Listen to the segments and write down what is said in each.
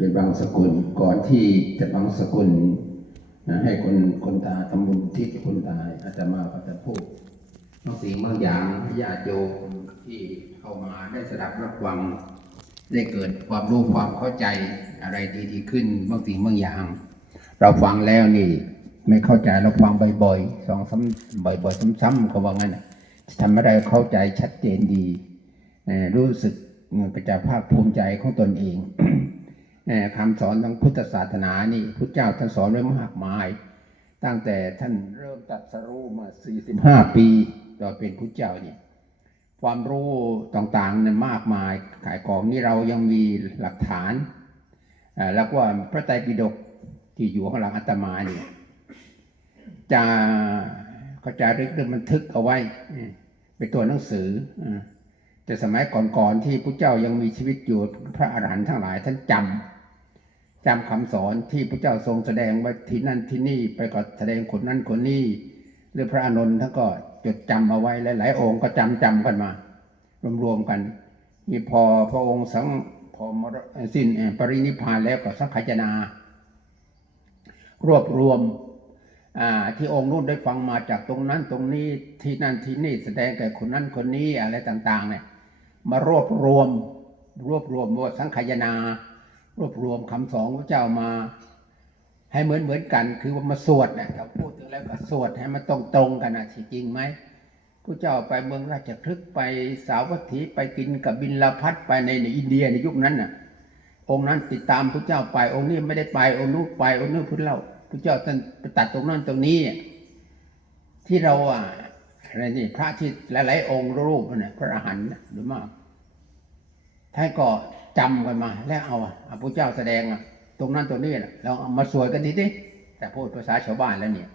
จะบางสกุลก่อนที่จะบางสกุลนะให้คนคนตาทำบุญที่คนตายอาจจะมาก็จะพูดบางสิ่งบางอย่างญาติโยมที่เข้ามาได้สดับรับฟังได้เกิดความรู้ความเข้าใจอะไรดีๆขึ้นบางสิ่งบางอย่าง เราฟังแล้วนี่ ไม่เข้าใจเราฟังบ่อยๆสองซ้ำบ่อยๆซ้ำๆเขาว่างั้นทำอะไรเข้าใจชัดเจนดี รู้สึกประจะภาคภูมิใจของตนเอง คำสอนทางพุทธศาสนานี่พุทธเจ้าท่านสอนไว้มากมาย ตั้งแต่ท่านเริ่มตัดสรู้มา 45 ปีตอนเป็นพุทธเจ้าเนี่ยความรู้ต่างๆเนี่ยมากมายขายของนี่เรายังมีหลักฐาน แล้วก็พระไตรปิฎกที่อยู่ข้างหลังอาตมาเนี่ยจะก็จะรึกเรื่อบันทึกเอาไว้เป็นตัวหนังสือแต่สมัยก่อนๆที่พระเจ้ายังมีชีวิตอยู่พระอรหันต์ทั้งหลายท่านจำ จำคำสอนที่พระเจ้าทรงแสดงไว้ที่นั่นที่นี่ไปก็แสดงคนนั้นคนนี้หรือพระอานนท์ท่านก็จดจำเอาไว้หลายๆองค์ก็จำจำกันมารวมๆกันนี่พอพระองค์สังพอมรสิ้นปรินิพพานแล้วก็สังขจนารวบรวมที่องค์นู้นได้ฟังมาจากตรงนั้นตรงนี้ที่นั่นที่นี่แสดงแก่คนนั้นคนนี้อะไรต่าง ๆ เนี่ย มารวบรวม รวบรวมว่าสังขยนา รวบรวมคำสอนพระเจ้ามา ให้เหมือนเหมือนกัน คือว่ามาสวดนะถ้าพูดถึงแล้วก็สวดให้มันตรงตรงกันนะจริงไหมพระเจ้าไปเมืองราชคลึกไปสาวัตถีไปกินกับบินลาพัดไปในในอินเดียในยุคนั้นน่ะ องค์นั้นติดตามพระเจ้าไป องค์นี้ไม่ได้ไปองค์นู้นไปองค์นู้นพุทธเล่าพระเจ้าท่านตัดตรงนั้นตรงนี้ ที่เราอะอะไรนี่พระที่หลายๆองค์รูปน่ะพระอรหันต์นะหรือมากท่านก็ จำกันมา แล้วเอาอะพระเจ้าแสดงอะตรงนั้นตรงนี้นะเราเอามาสวดกันดีดิแต่พูดภาษาชาวบ้านแล้วเนี่ย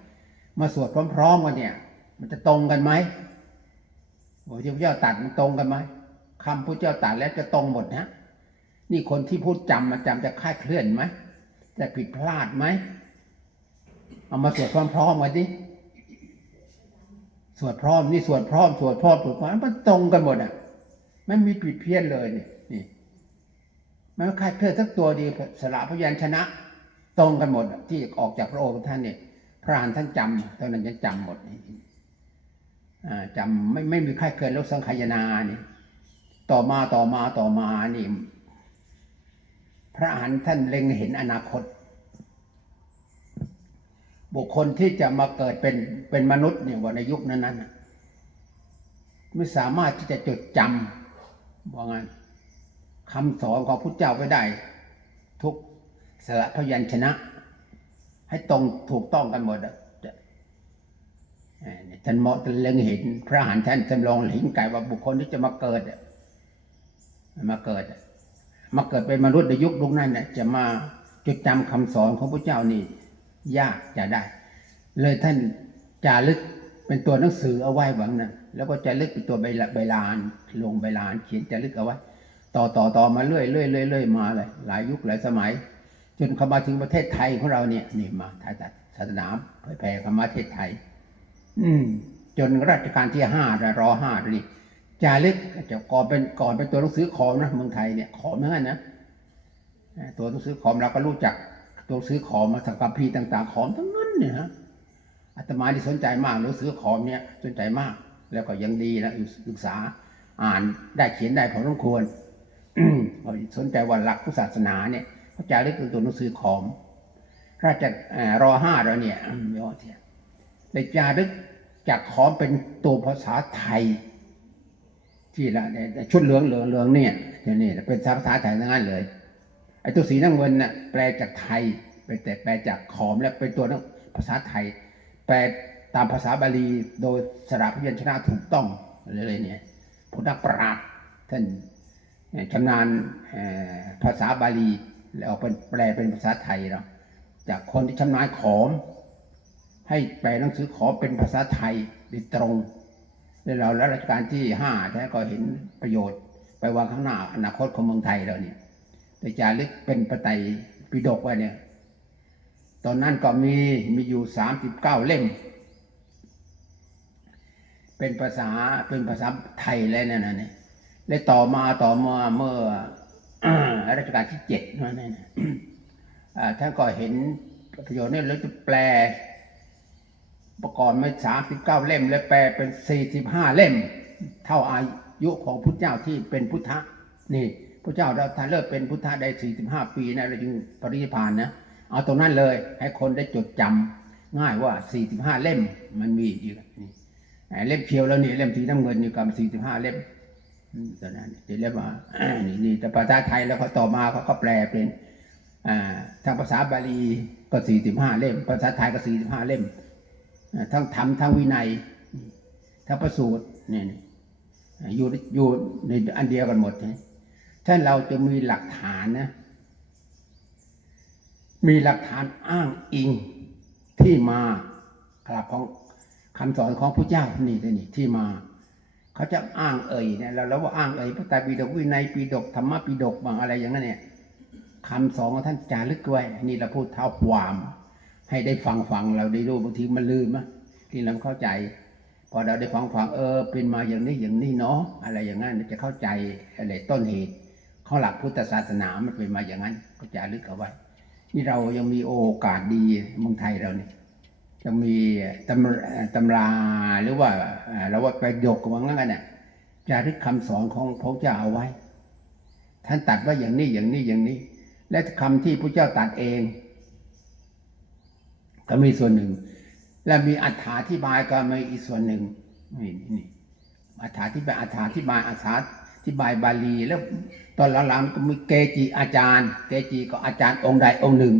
มาสวดพร้อมๆกันเนี่ย มันจะตรงกันไหมพระเจ้าตัดมันตรงกันไหมคำพระเจ้าตัดแล้วจะตรงหมดนะนี่คนที่พูดจำมาจำจะคลาดเคลื่อนไหมจะผิดพลาดไหมเอามาสวดพร้อมๆกันดิสวดพร้อมนี่สวดพร้อมสวดพร้อมสวดพร้อมมันตรงกันหมดอะไม่มีผิดเพี้ยนเลยนี่นี่ มันคลาดเคลื่อนสักตัวดีสละพยัญชนะ ตรงกันหมดที่ออกจากพระโอษฐ์ท่านเนี่ยพระหันท่านจำตอนนั้นยังจำหมดนี่อ่าจำไม่ไม่มีคลาดเคลื่อนแล้วสังขยนานี่ต่อมาต่อมาต่อมานี่ พระหันท่านเล็งเห็นอนาคต บุคคลที่จะมาเกิดเป็นเป็นมนุษย์เนี่ยว่าในยุคนั้นนั้นไม่สามารถที่จะจดจำว่างั้น คำสอนของพุทธเจ้าไว้ได้ ทุกสระพยัญชนะ ให้ตรงถูกต้องกันหมดอะท่านเหมาะท่านเล็งเห็น พระหันท่านจำลองเห็นกายว่าบุคคลที่จะมาเกิดมาเกิด มาเกิดเป็นมนุษย์ในยุคลุกนั้นเนี่ยจะมาจดจำคำสอนของพระเจ้านี่ ยากจะได้ เลยท่านจารึกเป็นตัวหนังสือเอาไว้หวังนั้นแล้วก็จะลึกเป็นตัวใบลานลงใบลาน เขียนจะลึกเอาไว้ ต่อต่อต่อมาเรื่อยเรื่อยเรื่อยเรื่อยมาเลยหลายยุคหลายสมัย จนเข้ามาถึงประเทศไทยของเราเนี่ยนี่มาถ่ายตัดศาสนาเผยแผ่เข้ามาประเทศไทย อืม จนรัชกาลที่ห้ารอห้านี่จารึกจะก่อนเป็นก่อนเป็นตัวหนังสือขอมนะเมืองไทยเนี่ยขอมเหมือนกันนะตัวหนังสือขอมเราก็รู้จักตัวหนังสือขอมมาสังกัปพีต่าง ๆ ขอมทั้งนั้นเนี่ยฮะอาตมาที่สนใจมากหนังสือขอมเนี่ยสนใจมาก แล้วก็ยังดีนะศึกษาอ่านได้เขียนได้พอสมควร สนใจว่าหลักพุทธศาสนาเนี่ยพระจารึกเป็นตัวหนังสือขอมราชเอ่อรอห้าเราเนี่ยยอดเทียนได้จารึกจากขอมเป็นตัวภาษาไทย ที่ละเนี่ยชุดเหลืองเหลืองเหลืองเนี่ยเนี่ยนี่เป็นภาษาไทยทั้งนั้นเลยไอ้ตัวสีน้ำเงินน่ะแปลจากไทยเป็นแต่แปลจากขอมแล้วเป็นตัวนักภาษาไทย แปลตามภาษาบาลีโดยสระพยัญชนะถูกต้องเลยเนี่ยผู้นักปราชญ์ท่าน ชำนาญภาษาบาลีแล้วเป็นแปลเป็นภาษาไทยเนาะจากคนที่ชำนาญขอม ให้แปลหนังสือขอเป็นภาษาไทยโดยตรงแล้วเราแล้วรัชกาลที่ห้าแท้ก็เห็นประโยชน์ ไปวางข้างหน้าอนาคตของเมืองไทยเราเนี่ยแต่จารึกเป็นประไตปิฎกไว้เนี่ย ตอนนั้นก็มีมีอยู่สามสิบเก้าเล่ม เป็นภาษาเป็นภาษาไทยเลยเนี่ยนะเนี่ย และต่อมาต่อมาเมื่ออ่ารัชกาลที่เจ็ดนั่นเองท่านก็เห็นประโยชน์นี่แล้วจะแปลประกอบไม่สามสิบเก้าเล่ม และแปลเป็นสี่สิบห้าเล่ม เท่าอายุของพุทธเจ้าที่เป็นพุทธะนี่พระเจ้าเราท่านเลิกเป็นพุทธะได้สี่สิบห้าปีนะเราจึงปรินิพานนะเอาตรงนั้นเลยให้คนได้จดจำง่ายว่าสี่สิบห้าเล่มมันมีอยู่นี่เล่มเขียวแล้วนี่เล่มสีน้ำเงินนี่ก็สี่สิบห้าเล่ม ตอนนั้นจะเรียกว่านี่แต่ภาษาไทยแล้วเขาต่อมาเขาก็แปลเป็นอ่าทางภาษาบาลีก็สี่สิบห้าเล่ม ภาษาไทยก็สี่สิบห้าเล่ม ทั้งธรรมทั้งวินัย ทั้งประสูตรเนี่ยอยู่อยู่ในอันเดียวกันหมดนะถ้าเราจะมีหลักฐานนะ มีหลักฐานอ้างอิงที่มาครับของคำสอนของพระเจ้านี่นี่ที่มา เขาจะอ้างเอ่ยเนี่ยเราเราว่าอ้างเอ่ยพระไตรปิฎกวินัยปิฎกธรรมปิฎกบางอะไรอย่างนั้นเนี่ยคำสอนของท่านจารึกไว้นี่เราพูดเท่าความ ให้ได้ฟังฟังเราได้รู้บางทีมันลืมอะที่เราเข้าใจ พอเราได้ฟังฟังเออ เป็นมาอย่างนี้อย่างนี้เนาะอะไรอย่างนั้นจะเข้าใจอะไรต้นเหตุข้อหลักพุทธศาสนามันเป็นมาอย่างนั้น ก็จะลึกเอาไว้ นี่เรายังมีโอกาสดีเมืองไทยเราเนี่ย จะมีตำตำราหรือว่าเราว่าไปยกกับว่างั้นน่ะจารึกคำสอนของพระเจ้าเอาไว้ ท่านตัดว่าอย่างนี้อย่างนี้อย่างนี้ และคำที่พระเจ้าตัดเอง ก็มีส่วนหนึ่ง และมีอัถาธิบายก็มีอีกส่วนหนึ่งนี่นี่อัถาธิบายอัถาธิบายอัถาธิบายบาลี แล้วตอนหลังๆก็มีเกจิอาจารย์ เกจิก็อาจารย์องค์ใดองค์หนึ่ง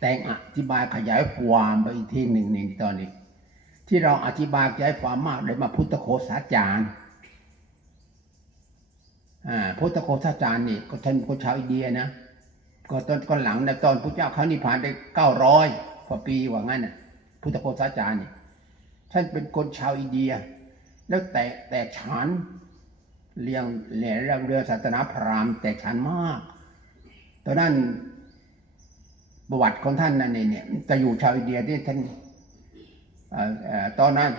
แต่งอธิบายขยายความไปอีกทีหนึ่งในตอนนี้ ที่เราอธิบายขยายความมากเลยมาพุทธโคสาจารย์อ่าพุทธโคสาจารย์นี่ก็ท่านคนชาวอินเดียนะก็ตอนก่อนหลังในตอนพระเจ้าเขานิพพานได้เก้าร้อยกว่าปีว่างั้นน่ะ พุทธโคสาจารย์นี่ท่านเป็นคนชาวอินเดีย แล้วแต่แต่ฉันเรียงเรียงเรื่องเรือศาสนาพราหมณ์แต่ฉันมากตอนนั้น ประวัติของท่านนั่นเองเนี่ยจะอยู่ชาวอินเดียที่ท่านออตอนนั้น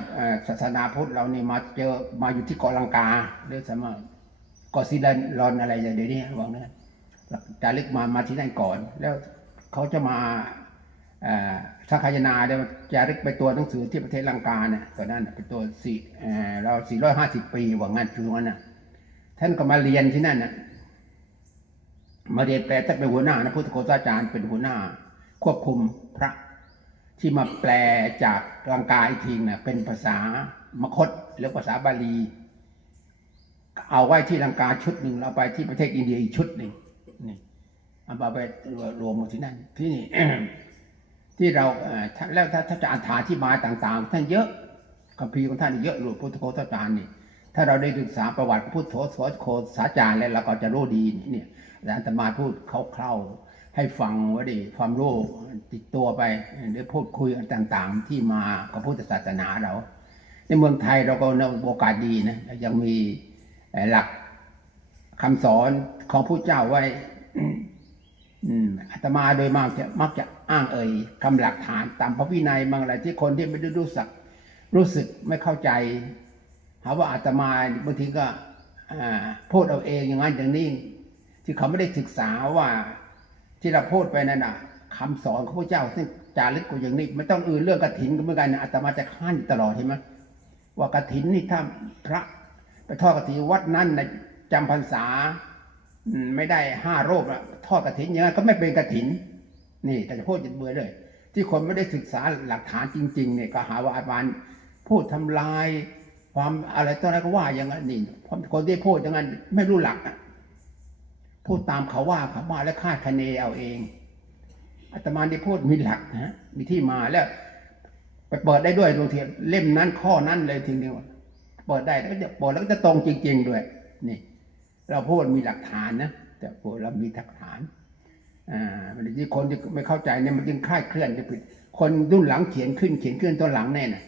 ศาสนาพุทธเรานี่มาเจอมาอยู่ที่เกาะลังกาหรือสมัยเกาะซิลันรอนอะไรอย่างเดี๋ยวนี้บอกนะจารึกมามาที่นั่นก่อน แล้วเขาจะมาสังขยนาเดี๋ยวจารึกไปตัวหนังสือที่ประเทศลังกาเนี่ยตอนนั้นเป็นตัวสี่เอ่อเราสี่ร้อยห้าสิบปีว่างั้นคือวันน่ะท่านก็มาเรียนที่นั่นน่ะ มาเรียนแปลท่านเป็นหัวหน้านะพุทธโฆษาจารย์เป็นหัวหน้า ควบคุมพระ ที่มาแปลจากลังกาอีกทีน่ะเป็นภาษามคตหรือภาษาบาลี เอาไว้ที่ลังกาชุดหนึ่งเราไปที่ประเทศอินเดียอีกชุดหนึ่งนี่เอาไปรวมกันที่นั่นที่นี่ที่เราเอ่อถ้าแล้วถ้าถ้าจะอธิบายต่างๆ ท่านเยอะคัมภีร์ของท่านเยอะหลวงพุทธโคตจารย์นี่ ถ้าเราได้ศึกษาประวัติพุทธโธโสโคสาจารย์แล้วเราก็จะรู้ดีเนี่ยแต่ อาตมาพูดคร่าวๆให้ฟังว่าดิความรู้ติดตัวไปหรือพูดคุยต่างๆ ที่มากับพุทธศาสนาเรา ในเมืองไทยเราก็นโอกาสดีนะยังมีหลักคำสอนของผู้เจ้าไว้อาตมาโดยมากจะมักจะอ้างเอ่ยคำหลักฐานตามพระวินัยบางอะไรที่คนที่ไม่ได้รู้สึกรู้สึกไม่เข้าใจหาว่าอาตมาบางทีก็พูดเอาเองอย่างนั้นอย่างนี้ ที่เขาไม่ได้ศึกษาว่าที่เราพูดไปนั่นน่ะคำสอนของพระเจ้าซึ่งจารึกกูอย่างนี้ไม่ต้องอื่นเรื่องกฐินก็เหมือนกันนะอาตมาจะข้านอยู่ตลอดเห็นไหมว่ากฐินนี่ถ้าพระไปทอดกฐินวัดนั้นนะจำพรรษาไม่ได้ห้าโรคละทอดกระถินอย่างนั้นก็ไม่เป็นกระถิน นี่แต่จะพูดจะเบื่อเลย ที่คนไม่ได้ศึกษาหลักฐานจริง ๆ เนี่ยก็หาว่าอาจารย์พูดทำลายความอะไรต่ออะไรก็ว่าอย่างนั้นนี่คนที่พูดอย่างนั้นไม่รู้หลักอะ พูดตามเขาว่าเขาว่าแล้วคาดคะเนเอาเองอาตมาที่พูดมีหลักนะมีที่มาแล้ว ไปเปิดได้ด้วยตรงเทียเล่มนั้นข้อนั้นเลยทีเดียวเปิดได้แล้วก็จะเปิดแล้วก็จะตรงจริง ๆ ด้วย นี่ เราพูดมีหลักฐานนะแต่พูดเรามีหลักฐานอ่ามันที่คนที่ไม่เข้าใจเนี่ยมันจึงคลาดเคลื่อนจะผิดคนรุ่นหลังเขียนขึ้นเขียนขึ้นตัวหลังแน่น่ะ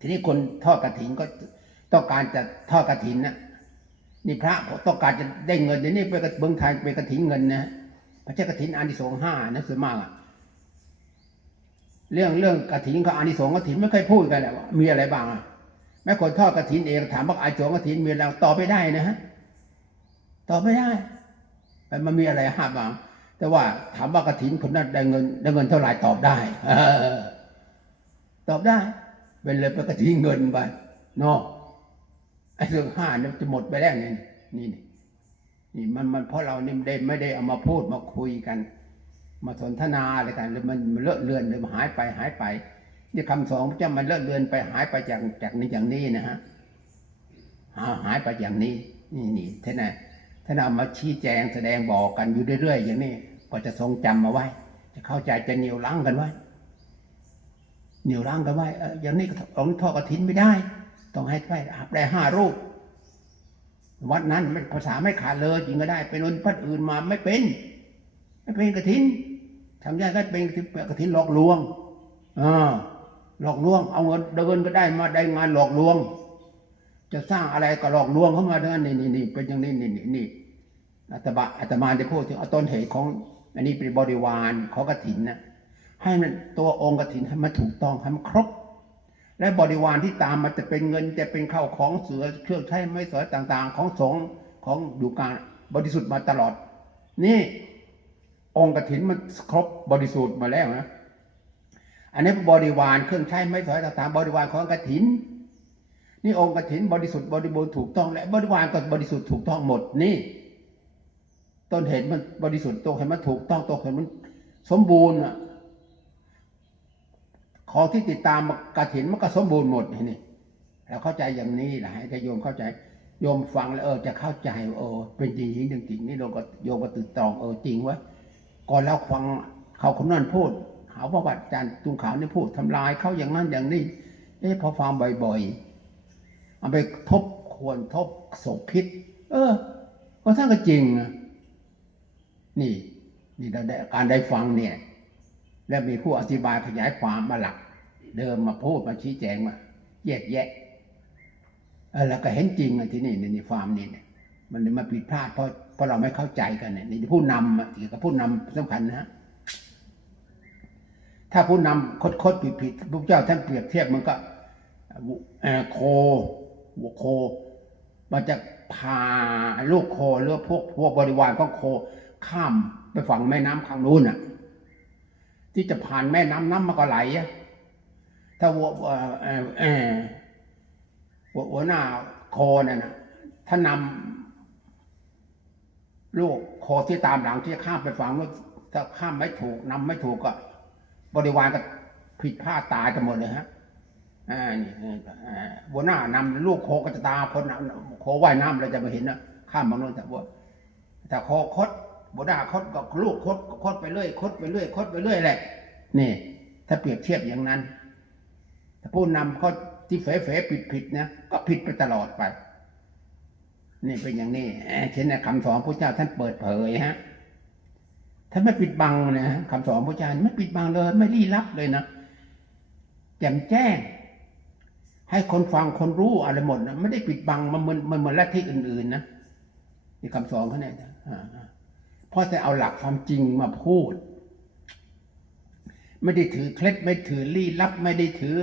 ทีนี้คนทอดกระถินก็ต้องการจะทอดกระถินนะ นี่พระต้องการจะได้เงินเดี๋ยวนี้ไปกระเบืองไทยไปกระถินเงินนะพระเจ้ากระถินอานิสงส์ห้านะส่วนมากอะเรื่องเรื่องกระถินกับอานิสงส์กระถินไม่เคยพูดกันแหละว่ามีอะไรบ้างอะแม้คนทอดกระถินเองถามว่าอานิสงกระถินมีอะไรตอบไม่ได้นะฮะตอบไม่ได้มันมีอะไรห้ามบ้าง แต่ว่าถามว่ากระถินคนนั้นได้เงินได้เงินเท่าไหร่ตอบได้ตอบได้เป็นเลยไปกระถินเงินไปเนาะ ไอ้เรื่องห้าเนี่ยจะหมดไปแล้วนี่นี่นี่นี่มันมันเพราะเรานี่ไม่ได้ไม่ได้เอามาพูดมาคุยกัน มาสนทนาอะไรกันแล้วมันเลอะเลือนเลยมันหายไปหายไปนี่คำสอนพระเจ้ามันเลอะเลือนไปหายไปจากจากนี้อย่างนี้นะฮะหาหายไปอย่างนี้ นี่นี่ท่านน่ะท่านเอามาชี้แจงแสดงบอกกันอยู่เรื่อยๆอย่างนี้ก็จะทรงจำมาไว้ จะเข้าใจจะเหนียวรั้งกันไว้เหนียวรั้งกันไว้เอออย่างนี้องทอดกระถินไม่ได้ ต้องให้ไปได้ห้ารูป วัดนั้นมันภาษาไม่ขาดเลยจริงก็ได้ เป็นวันพัดอื่นมาไม่เป็น ไม่เป็นกระถินทำได้ก็เป็นกระถินหลอกลวงอ่าหลอกลวง เอาเงินเดินก็ได้มาได้งานหลอกลวง จะสร้างอะไรก็หลอกลวงเข้ามาเดินนี่นี่นี่เป็นอย่างนี้นี่นี่นี่อาตมาอาตมาได้พูดถึงเอาต้นเหตุของ อันนี้เป็นบริวารของกระถินนะให้มันตัวองค์กระถินให้มันถูกต้องให้มันครบ และบริวารที่ตามมันจะเป็นเงินจะเป็นข้าวของเสือเครื่องใช้ไม้สอยต่าง ๆ ของสงฆ์ของอยู่การบริสุทธิ์มาตลอด นี่องค์กฐินมันครบบริสุทธิ์มาแล้วนะอันนี้บริวารเครื่องใช้ไม้สอยต่างๆ บริวารของกฐิน นี่องค์กฐินบริสุทธิ์บริบูรณ์ถูกต้องและบริวารก็บริสุทธิ์ถูกต้องหมดนี่ ต้นเหตุมันบริสุทธิ์ตัวเห็นมันถูกต้องตัวเห็นมันสมบูรณ์อะ ของที่ติดตามกฐินมันก็สมบูรณ์หมดนี่เราเข้าใจอย่างนี้แหละให้โยมเข้าใจโยมฟังแล้วเออจะเข้าใจเออเป็นจริงจริงจริงนี่โยมก็โยมก็ตื่นตรองเออจริงวะก่อนแล้วฟังเขาคนนั้นพูดหาว่าวัดอาจารย์ตุงขาวนี่พูดทำลายเขาอย่างนั้นอย่างนี้เอ๊ะพอฟังบ่อยๆเอาไปทบควรทบสบคิด เออก็ท่านก็จริงนะนี่นี่เราได้การได้ฟังเนี่ย แล้วมีผู้อธิบายขยายความมาหลัก เดิมมาพูดมาชี้แจงมาแยกแยะแล้วก็เห็นจริงที่นี่ในฟาร์มนี่เนี่ยมันมาผิดพลาดเพราะเพราะเราไม่เข้าใจกันเนี่ยนี่ผู้นำอะกับผู้นำสำคัญนะฮะถ้าผู้นำคดคดผิดผิดพระเจ้าท่านเปรียบเทียบมันก็เอ่อโควัวโค มันจะพาลูกโคหรือพวกพวกบริวารของโคข้ามไปฝั่งแม่น้ำข้างนู้นอะ ที่จะผ่านแม่น้ำน้ำมันก็ไหลอะถ้าวัวหัวหน้าโคนั่นนะถ้านำลูกโคที่ตามหลังที่จะข้ามไปฝั่งนู้นถ้าข้ามไม่ถูกนำไม่ถูกก็ บริวารก็ผิดพลาดตายกันหมดเลยฮะอ่านี่หัวหน้านำลูกโคก็จะตามคนโคว่ายน้ำเราจะมาเห็นนะข้ามบางนู้นแต่ว่าแต่โคคด หัวหน้าคดกับลูกคดคดไปเรื่อยคดไปเรื่อยคดไปเรื่อยแหละ นี่ ถ้าเปรียบเทียบอย่างนั้น ถ้าผู้นำเขาที่เฟ๋เฟ๋ผิดผิดนะก็ผิดไปตลอดไป นี่เป็นอย่างนี้เช่นในคำสอนพระเจ้าท่านเปิดเผยฮะท่านไม่ปิดบังนะคำสอนพระเจ้าไม่ปิดบังเลย ไม่ลี้ลับเลยนะแจ่มแจ้ง ให้คนฟังคนรู้อะไรหมดนะไม่ได้ปิดบังมันเหมือนมันเหมือนลัทธิอื่นๆนะนี่คำสอนเขาเนี่ย เพราะแต่เอาหลักความจริงมาพูด ไม่ได้ถือเคล็ดไม่ถือลี้ลับ ไม่ได้ถือ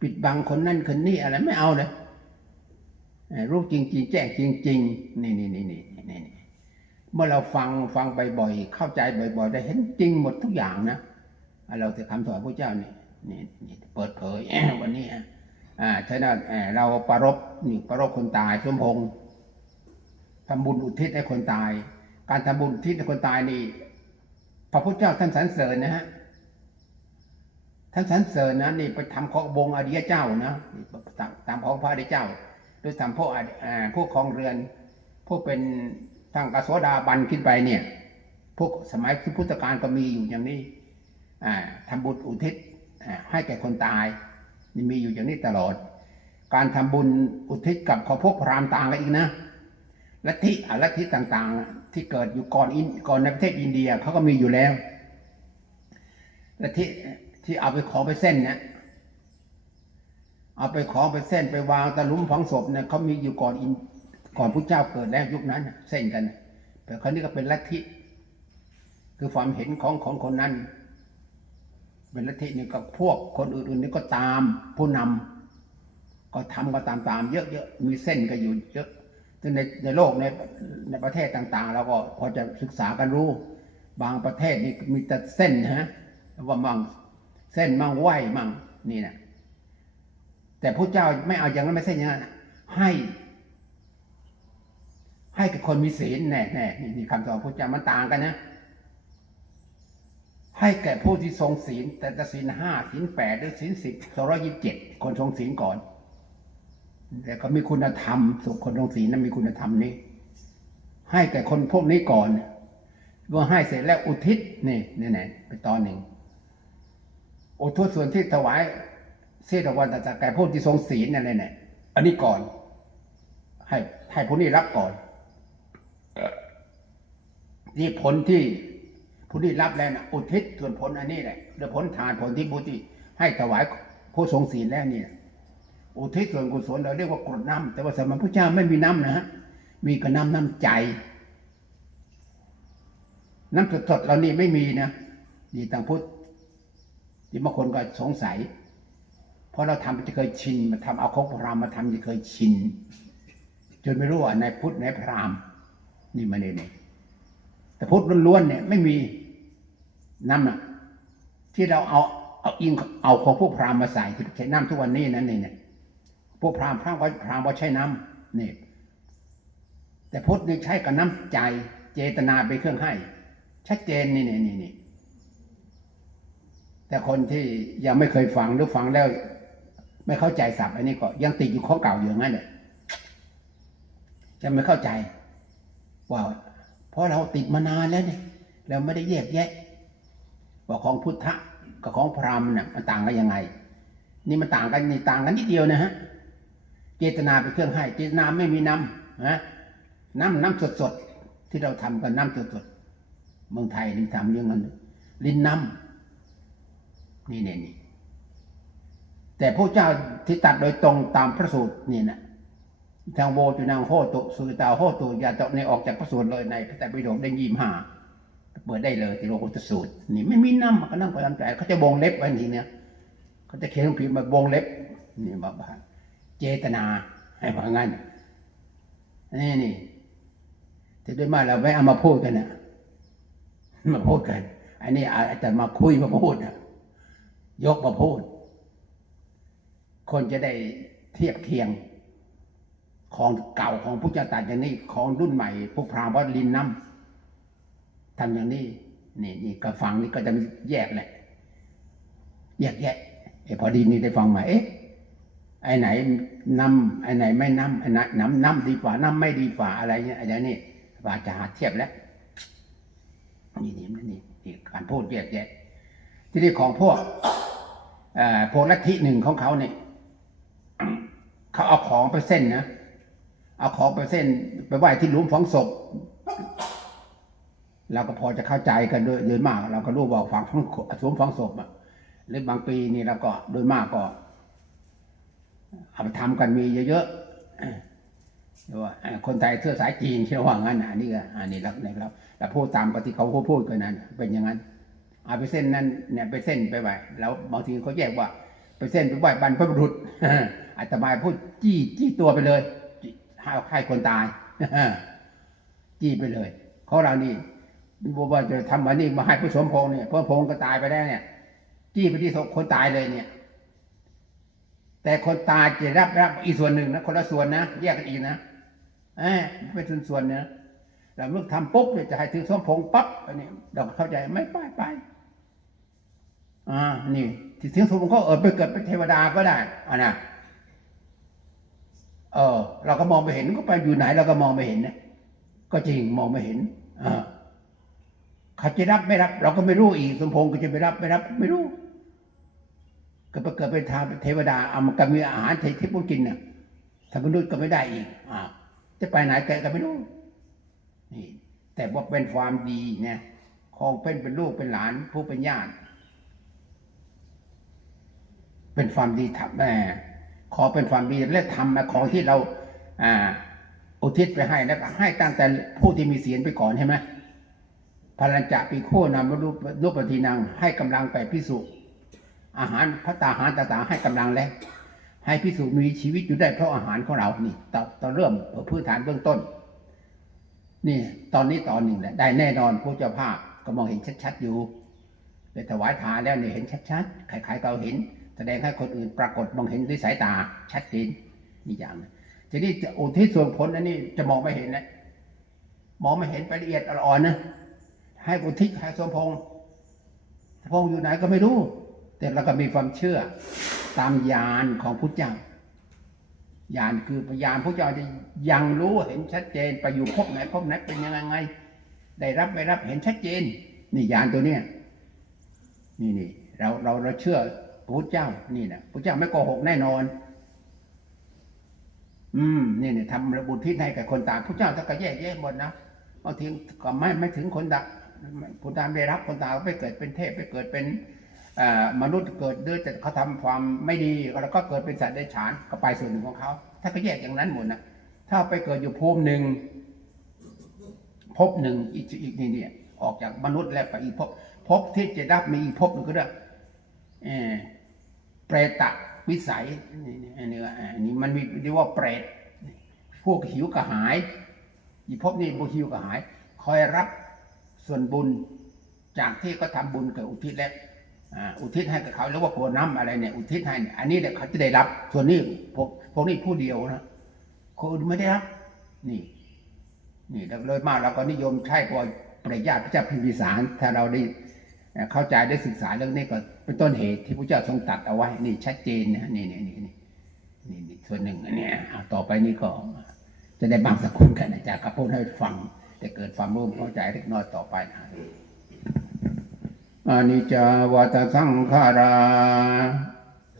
ปิดบังคนนั่นคนนี้อะไรไม่เอาเลยรู้จริงๆแจ้งจริงๆนี่นี่นี่นี่นี่เมื่อเราฟังฟังบ่อยๆเข้าใจบ่อยๆได้เห็นจริงหมดทุกอย่างนะเราจะคำสอนพระเจ้านี่นี่นี่เปิดเผยวันนี้อ่าใช่นะเราประรบนี่ประรบคนตายสมพงษ์ทำบุญอุทิศให้คนตาย การทำบุญทิศให้คนตายนี่พระพุทธเจ้าท่านสรรเสริญนะฮะท่านสรรเสริญนะนี่ไปทำของวงอริยเจ้านะตามของพระอริยเจ้าหรือทำพวกพวกของเรือน พวกเป็นทางกสวดาบันขึ้นไปเนี่ย พวกสมัยพุทธกาลก็มีอยู่อย่างนี้ทำบุญอุทิศให้แก่คนตายนี่มีอยู่อย่างนี้ตลอด การทำบุญอุทิศกับขอพวกพราหมณ์ต่างกันอีกนะลัทธิลัทธิต่างๆ ที่เกิดอยู่ก่อนอินก่อนในประเทศอินเดียเขาก็มีอยู่แล้วลัทธิที่เอาไปขอไปเส้นเนี่ยเอาไปขอไปเส้นไปวางตะลุมฝังศพเนี่ยเขามีอยู่ก่อนอินก่อนพระเจ้าเกิดแล้วยุคนั้นเส้นกันแต่ครั้นี้ก็เป็นลัทธิคือความเห็นของของคนนั้น เป็นลัทธินี่ก็พวกคนอื่นๆนี่ก็ตามผู้นำก็ทำก็ตามๆเยอะๆมีเส้นก็อยู่เยอะ ซึ่งในในโลกในในประเทศต่าง ๆ เราก็พอจะศึกษากันรู้ บางประเทศนี่มีแต่เส้นนะฮะว่ามั่งเส้นมั่งไหวมั่งนี่นะแต่พระเจ้าไม่เอาอย่างนั้นไม่ใช่อย่างนั้นให้ ให้กับคนมีศีลแน่แน่นี่คำสอนพระเจ้ามันต่างกันนะให้แก่ผู้ที่ทรงศีล แต่แต่ศีลห้าศีลแปดหรือศีลสิบสองร้อยี่สิบเจ็ดคนทรงศีลก่อน แต่ก็มีคุณธรรม สุขคนทรงศีลนั้นมีคุณธรรมนี้ ให้แก่คนพวกนี้ก่อนเมื่อให้เสร็จแล้วอุทิศนี่นี่ไหนไปตอนหนึ่งอุทิศส่วนที่ถวายเสียรางวัลต่างๆแก่ผู้ที่ทรงศีลนั่นแหละอันนี้ก่อน ให้ให้ผู้นี้รับก่อนนี่ผลที่ผู้นี้รับแล้วนะอุทิศส่วนผลอันนี้แหละหรือผลทานผลที่ผู้ที่ให้ถวายผู้ทรงศีลแล้วเนี่นะ อุทิศส่วนกุศลเราเรียกว่ากรดน้ำแต่ว่าสมัยพระเจ้าไม่มีน้ำนะฮะมีกระน้ำน้ำใจ น้ำสดๆเรานี่ไม่มีนะนี่ต่างพุทธที่บางคนก็สงสัยเพราะเราทำจะเคยชินมาทำเอาของพรามมาทำจะเคยชิน จนไม่รู้ว่าในพุทธในพราหมณ์นี่มาเนี่ยแต่พุทธล้วนๆเนี่ยไม่มีน้ำนะที่เราเอาเอาอิงเอาของพวกพราหมณ์มาใส่ที่ใช้น้ำทุกวันนี้นั่นเองเนี่ย พวกพราหมณ์พระว่าพราหมณ์ว่าใช้น้ำนี่ แต่พุทธนี่ใช้กับน้ำใจเจตนาเป็นเครื่องให้ ชัดเจนนี่นี่นี่นี่แต่คนที่ยังไม่เคยฟังหรือฟังแล้ว ไม่เข้าใจศัพท์อันนี้ก็ยังติดอยู่ข้อเก่าอยู่งั้นเลยจะไม่เข้าใจว่าเพราะเราติดมานานแล้วเนี่ยเราไม่ได้แยกแยะว่าของพุทธะกับของพราหมณ์เนี่ยมันต่างกันยังไง นี่มันต่างกันนี่ต่างกันนิดเดียวนะฮะ เจตนาเป็นเครื่องให้ เจตนาไม่มีน้ำนะน้ำน้ำสดสดที่เราทำกันน้ำสดสดเมืองไทยนี่ทำเรื่องนั้นลิ้นน้ำนี่เนี่ยนี่แต่พระเจ้าที่ตัดโดยตรงตามพระสูตรนี่นะทางโวจุนางโหตุสุตาโหตุยาตะในออกจากพระสูตรเลยในพระไตรปิฎกได้ยี่สิบห้าเปิดได้เลยติโลกุตสูตร นี่ไม่มีน้ำก็นั่งประจำใจเขาจะวงเล็บไว้ทีเนี้ยเขาจะเขียนพิมพ์มาวงเล็บนี่บอกว่า เจตนาให้ว่างั้นนี่นี่แต่ด้วยมาเราไม่เอามาพูดกันนะมาพูดกัน อันนี้อาจจะมาคุยมาพูดนะยกมาพูด คนจะได้เทียบเคียง ของเก่าของพุทธเจ้าตรัดอย่างนี้ ของรุ่นใหม่พวกพราหมณ์ว่าลินน้ำทำอย่างนี้นี่นี่ก็ฟังนี่ก็จะแยกแหละแยกแยะไอ้พอดีนี่ได้ฟังมาเอ๊ะไอ้ไหน น้ำไอ้ไหนไม่น้ำไอ้ไหนน้ำน้ำดีกว่าน้ำไม่ดีกว่าอะไรเงี้ยไอ้นี่ว่าจะหาเทียบแล้วนี่นี่นี่นี่การพูดแยกแยะที่นี่ของพวกอ่อพวกลัทธิหนึ่งของเขาเนี่ยเขาเอาของไปเส้นนะเอาของไปเส้นไปไหว้ที่หลุมฝังศพเราก็พอจะเข้าใจกันโดยโดยมาก เราก็รู้ว่าฝังฝังสวมฝังศพอะหรือบางปีนี่เราก็โดยมากก็ เอาไปทำกันมีเยอะๆหรือว่าคนไทยเสื้อสายจีนเชื่อว่างั้นนอันนี้ก็อันนี้แล้วนะครับแต่พูดตามปฏิเขาพูดกันนั้น เป็นอย่างนั้นเอาไปเส้นนั้นเนี่ยไปเส้นไปไหวแล้วบางทีเขาแยกว่า ไปเส้นไปไหวบรรพบุรุษอาตมาพูดจี้จี้ตัวไปเลยให้ให้คนตายจี้ไปเลยเขาเรานี่บอกว่าจะทำอันนี้มาให้ผู้สมพงษ์เนี่ยพระพงษ์ก็ตายไปแล้วเนี่ย จี้ไปที่ศพคนตายเลยเนี่ย แต่คนตายจะรับรับอีกส่วนหนึ่งนะคนละส่วนนะแยกกันอีกนะเออเป็นส่วนส่วนๆนะเราเมื่อทำปุ๊บเนี่ยจะให้ถึงสมพงษ์ปั๊บอันนี้เราเข้าใจไม่ไปไปอ่านี่ที่ถึงสมพงษ์ก็เออไปเกิดเป็นเทวดาก็ได้อะนะเออ เราก็มองไม่เห็นก็ไปอยู่ไหนเราก็มองไม่เห็นนะก็จริงมองไม่เห็นอ่าเขาจะรับไม่รับ เราก็ไม่รู้อีกสมพงษ์ก็จะไปรับไม่รับ ไม่รู้ ก็ไปเกิดเป็นทางเทวดาเอามันก็มีอาหารที่ที่พวกกินเนี่ยถ้ามนุษย์ก็ไม่ได้อีกอ่าจะไปไหนแกก็ไม่รู้นี่แต่ว่าเป็นความดีเนี่ยของเป็นเป็นลูกเป็นหลานผู้เป็นญาติ เป็นความดีทำแม่ขอเป็นความดีและทำมาของที่เรา อ่า อุทิศไปให้แล้วก็ให้ตั้งแต่ผู้ที่มีศีลไปก่อนใช่ไหมพลัญจะปีโคนำรูปรูปปฏินัง ให้กำลังไปพิสุ อาหารพระตาหารต่างๆให้กำลังแล้วให้พิสูจน์มีชีวิตอยู่ได้เพราะอาหารของเรานี่ตอนตอนเริ่มพื้นฐานเบื้องต้น นี่ตอนนี้ตอนหนึ่งแหละได้แน่นอนพระเจ้าภาพก็มองเห็นชัดๆอยู่ไปถวายทานแล้วเนี่ยเห็นชัดๆใครๆก็เห็น แสดงให้คนอื่นปรากฏมองเห็นด้วยสายตาชัดเจนนี่อย่างนะทีนี้จะอุทิศส่วนผลอันนี้จะมองไม่เห็นนะมองไม่เห็นไปละเอียดอ่อนๆนะให้อุทิศให้สมพงษ์พงษ์อยู่ไหนก็ไม่รู้ แต่เราก็มีความเชื่อตามญาณของพุทธเจ้าญาณคือพยานพุทธเจ้าจะยังรู้เห็นชัดเจนไปอยู่ภพไหนภพไหนเป็นยังไง ได้รับไม่รับเห็นชัดเจน นี่ญาณตัวเนี้ยนี่นี่เราเราเราเชื่อพุทธเจ้า นี่นะพระเจ้าไม่โกหกแน่นอน อืมนี่เนี่ยทำระบุที่ให้กับคนตายพระเจ้าถ้าก็แยกแยะหมดนะบางทีก็ไม่ไม่ถึงคนตายคนตาได้รับคนตาไปเกิดเป็นเทพไปเกิดเป็น มนุษย์เกิดด้วยแต่เขาทำความไม่ดีแล้วก็เกิดเป็นสัตว์เดรัจฉานก็ไปส่วนหนึ่งของเขา ถ้าก็แยกอย่างนั้นหมดนะถ้าไปเกิดอยู่ภูมิหนึ่งภพหนึ่งอีกอีกนี่เนี่ยออกจากมนุษย์แล้วไปอีกภพภพที่จะรับมีอีกภพหนึ่งก็เรียกเออเปรตวิสัยนี่อันนี้อันนี้มันมีเรียกว่าเปรตพวกหิวกระหาย อีพวกนี้บุหิวกระหาย คอยรับส่วนบุญจากที่เขาทำบุญเกับอุทิศแล้ว อุทิศให้กับเขาเรียกว่าโพน้ำอะไรเนี่ยอุทิศให้เนี่ยอันนี้เนี่ยเขาจะได้รับ ส่วนนี้พวกพวกนี้ผู้เดียวนะคนไม่ได้รับนี่ นี่เลยมากเราก็นิยมใช้พวกปริญญาพระเจ้าพิมพิสารถ้าเราได้เข้าใจได้ศึกษาเรื่องนี้ก็เป็นต้นเหตุที่พระเจ้าทรงตัดเอาไว้ นี่ชัดเจนนะนี่นี่นี่นี่นี่นี่ส่วนหนึ่งอันเนี้ยต่อไปนี้ก็จะได้บางสกุลกันอาจารย์ก็พูดให้ฟัง จะเกิดความรู้เข้าใจเล็กน้อยต่อไปนะ อนิจจาวัตสังขารา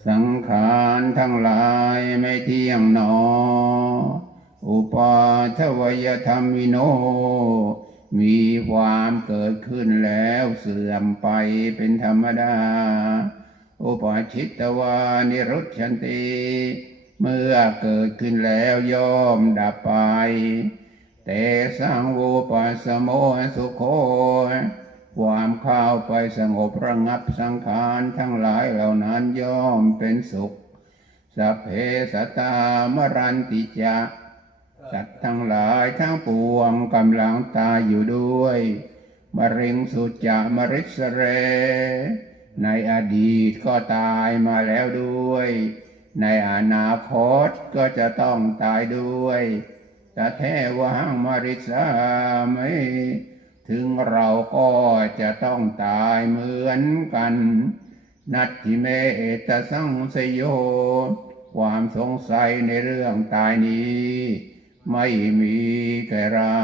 สังขารทั้งหลายไม่เที่ยงหนอ อุปาทวยธรรมิโน มีความเกิดขึ้นแล้วเสื่อมไปเป็นธรรมดา อุปาชิตวานิรุชันติเมื่อเกิดขึ้นแล้วย่อมดับไปแต่สังวูปัสสโมสุโค ความข้าวไปสงบระงับสังขารทั้งหลายเหล่านั้นย่อมเป็นสุข สัพเพสตตามรันติจะ สัตว์ทั้งหลายทั้งปวงกำลังตายอยู่ด้วยมะเร็งสุจามริสเร ในอดีตก็ตายมาแล้วด้วย ในอนาคตก็จะต้องตายด้วย แต่แท้วังมริสาไม่ ถึงเราก็จะต้องตายเหมือนกัน นัตถิเมตสังสยโย ความสงสัยในเรื่องตายนี้ ไม่มีแก่เรา